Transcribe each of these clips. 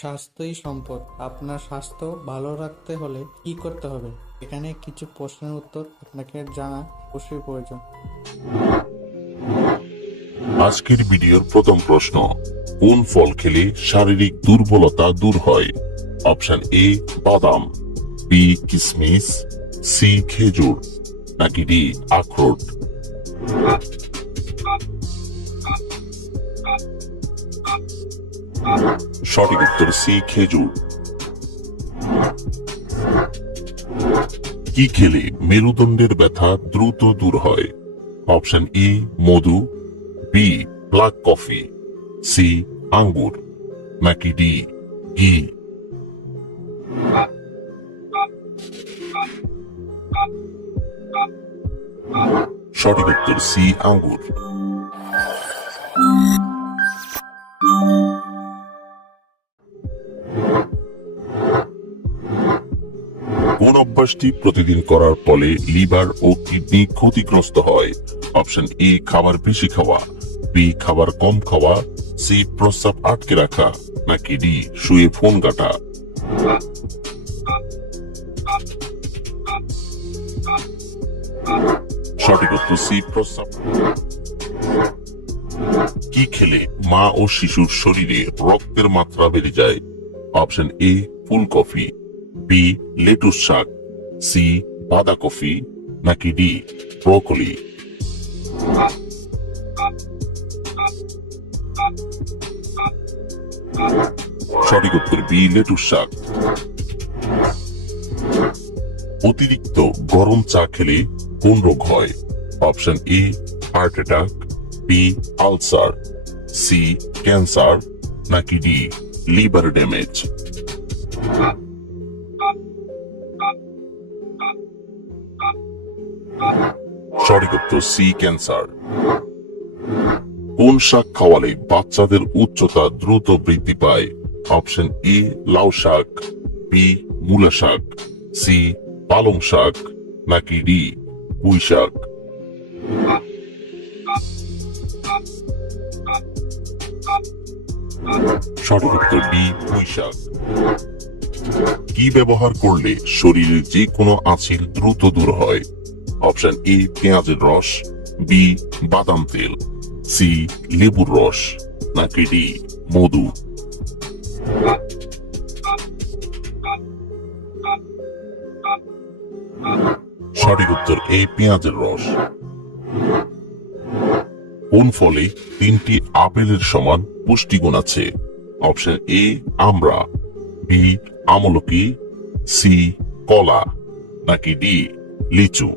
স্বাস্থ্যই সম্পদ। আপনার স্বাস্থ্য ভালো রাখতে হলে কি করতে হবে? এখানে কিছু প্রশ্নের উত্তর আপনাকে জানা অবশ্যই প্রয়োজন। আজকের ভিডিওর প্রথম প্রশ্ন, কোন ফল খেলে শারীরিক দুর্বলতা দূর হয়? অপশন এ বাদাম, বি কিশমিশ, সি খেজুর, নাকি ডি আখরোট? সঠিক উত্তর সি খেজুর। কি খেলে মেরুদণ্ডের ব্যথা দ্রুত দূর হয়? অপশন ই মধু, বি ব্ল্যাক কফি, সি আঙ্গুর, নাকি ডি ঘি? সঠিক উত্তর সি আঙ্গুর। কোন অভ্যাসটি প্রতিদিন করার ফলে লিভার ও কিডনি ক্ষতিগ্রস্ত হয়? অপশন এ খাবার বেশি খাওয়া, বি খাবার কম খাওয়া, সি প্রস্রাব আটকে রাখা, নাকি ডি শুয়ে ফোন ঘাঁটা? সঠিক উত্তর সি প্রস্রাব। কি খেলে মা ও শিশুর শরীরে রক্তের মাত্রা বেড়ে যায়? অপশন এ ফুলকপি, বি লেটুস শাক, সি বাঁধাকপি, নাকি ডি ব্রোকলি? সঠিক উত্তর বি লেটুস শাক। অতিরিক্ত গরম চা খেলে কোন রোগ হয়? Option A heart attack, B ulcer, C cancer, নাকি ডি লিভার ড্যামেজ? সঠিক উত্তর সি ক্যান্সার। কোন শাক খাওয়ালে বাচ্চাদের উচ্চতা দ্রুত বৃদ্ধি পায়? অপশন এ লাউ শাক, বি মূলা শাক, সি পালং শাক, নাকি ডি পুঁই শাক? সঠিক উত্তর ডি পুঁই শাক। কি ব্যবহার করলে শরীরের যে কোনো আঁচিল দ্রুত দূর হয়? অপশন এ পেঁয়াজের রস, বি বাদাম তেল, সি লেবুর রস, নাকি ডি মধু? সঠিক উত্তর এ পেঁয়াজের রস। কোন ফলে 3টি আপেলের সমান পুষ্টিগুণ আছে? অপশন এ আমড়া, বি আমলকি, সি কলা, নাকি ডি লিচু?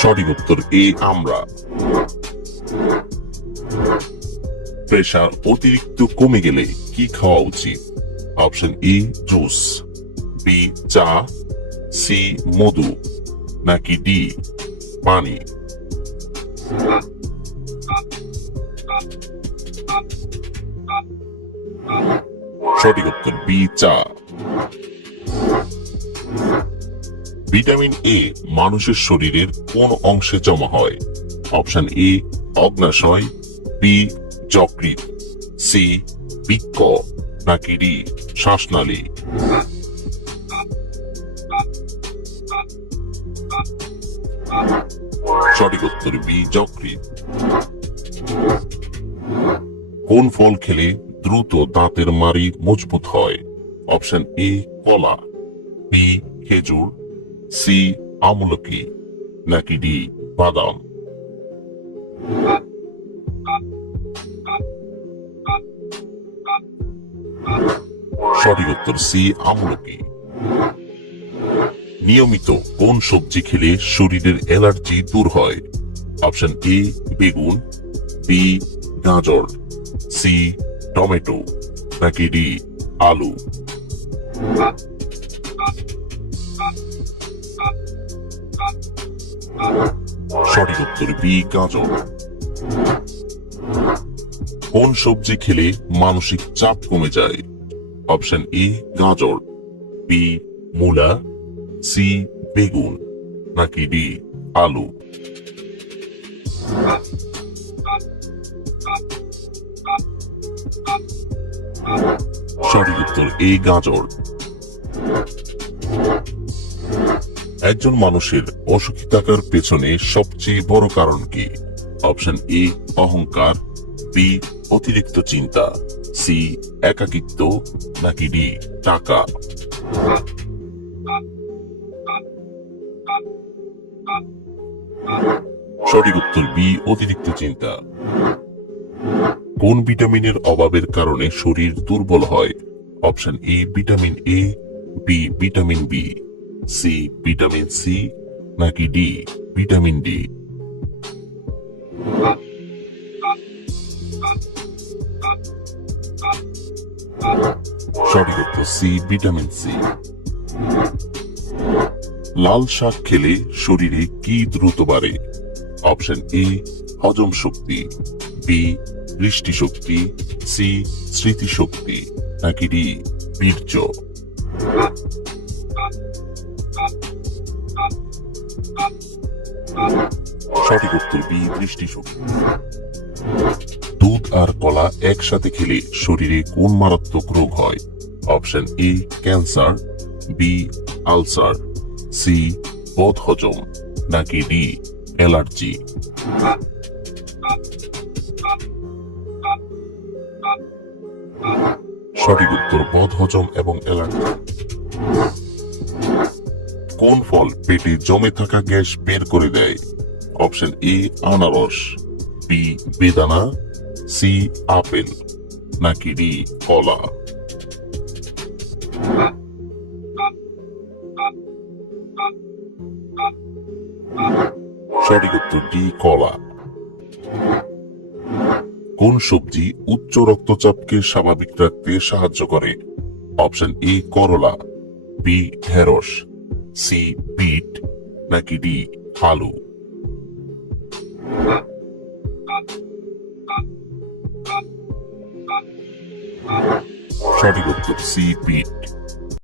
সঠিক উত্তর এ আমড়া। প্রেশার অতিরিক্ত কমে গেলে কি খাওয়া উচিত? অপশন এ জুস, বি চা, সি মধু, নাকি ডি পানি? সঠিক উত্তর বি চা। ভিটামিন এ মানুষের শরীরের কোন অংশে জমা হয়? অপশন এ অগ্নাশয়, বি যকৃৎ, সি বৃক্ক, নাকি ডি শ্বাসনালী? সঠিক উত্তর বি যকৃৎ। কোন ফল খেলে দ্রুত দাঁতের মাড়ি মজবুত হয়? অপশন এ কলা, বি খেজুর, সি আমলকি, নাকি ডি বাদাম? সঠিক উত্তর সি আমলকি। নিয়মিত কোন সবজি খেলে শরীরের অ্যালার্জি দূর হয়? অপশন এ বেগুন, বি গাজর, সি টমেটো, নাকি ডি আলু? সঠিক উত্তর বি গাজর। কোন সবজি খেলে মানসিক চাপ কমে যায়? অপশন এ গাজর, বি মূলা, সি বেগুন, নাকি ডি আলু? সঠিক উত্তর এ গাজর। একজন মানুষের অসুখী থাকার পেছনে সবচেয়ে বড় কারণ কি? অপশন এ অহংকার, বি অতিরিক্ত চিন্তা, সি একাকিত্ব, নাকি ডি টাকা। সঠিক উত্তর বি অতিরিক্ত চিন্তা। কোন ভিটামিনের অভাবের কারণে শরীর দুর্বল হয়? Option A vitamin A, B vitamin B, C vitamin C, নাকি ডি ভিটামিন ডি। সঠিক উত্তর সি ভিটামিন সি। লাল শাক খেলে শরীরে কি দ্রুত বাড়ে? অপশন এ হজম শক্তি, বি দৃষ্টিশক্তি, সি স্মৃতিশক্তি, নাকি ডি বীর্য। সঠিক উত্তর বি দৃষ্টিশক্তি। দুধ আর কলা একসাথে খেলে শরীরে কোন মারাত্মক রোগ হয়? Option A cancer, B ulcer, C বদহজম, নাকি ডি অ্যালার্জি। সঠিক উত্তর বদহজম এবং অ্যালার্জি। কোন ফল পেটে জমে থাকা গ্যাস বের করে দেয়? অপশন এ আনারস, বি বেদানা, সি আপেল, নাকি ডি কলা। সঠিক উত্তর ডি কলা। কোন সবজি উচ্চ রক্তচাপকে স্বাভাবিক রাখতে সাহায্য করে? অপশন এ করলা, বি ঢেঁড়স, সি বিট, নাকি ডি আলু। সঠিক উত্তর সি বিট।